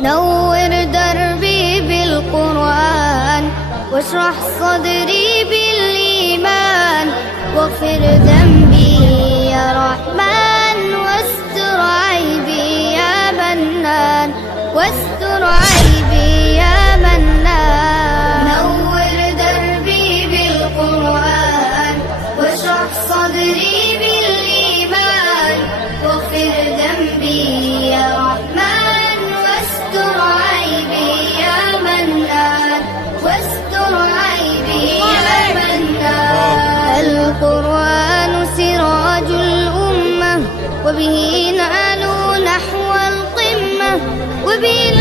نور دربي بالقرآن واشرح صدري بالإيمان واغفر ذنبي يا رحمن واستر عيبي يا منان واستر عيبي يا منان. نور دربي بالقرآن واشرح صدري بالإيمان واغفر ذنبي يا رحمن واستر عيبي يا منان واستر عيبي يا منان. القرآن سراج الأمة وبه نعلو نحو القمة وبه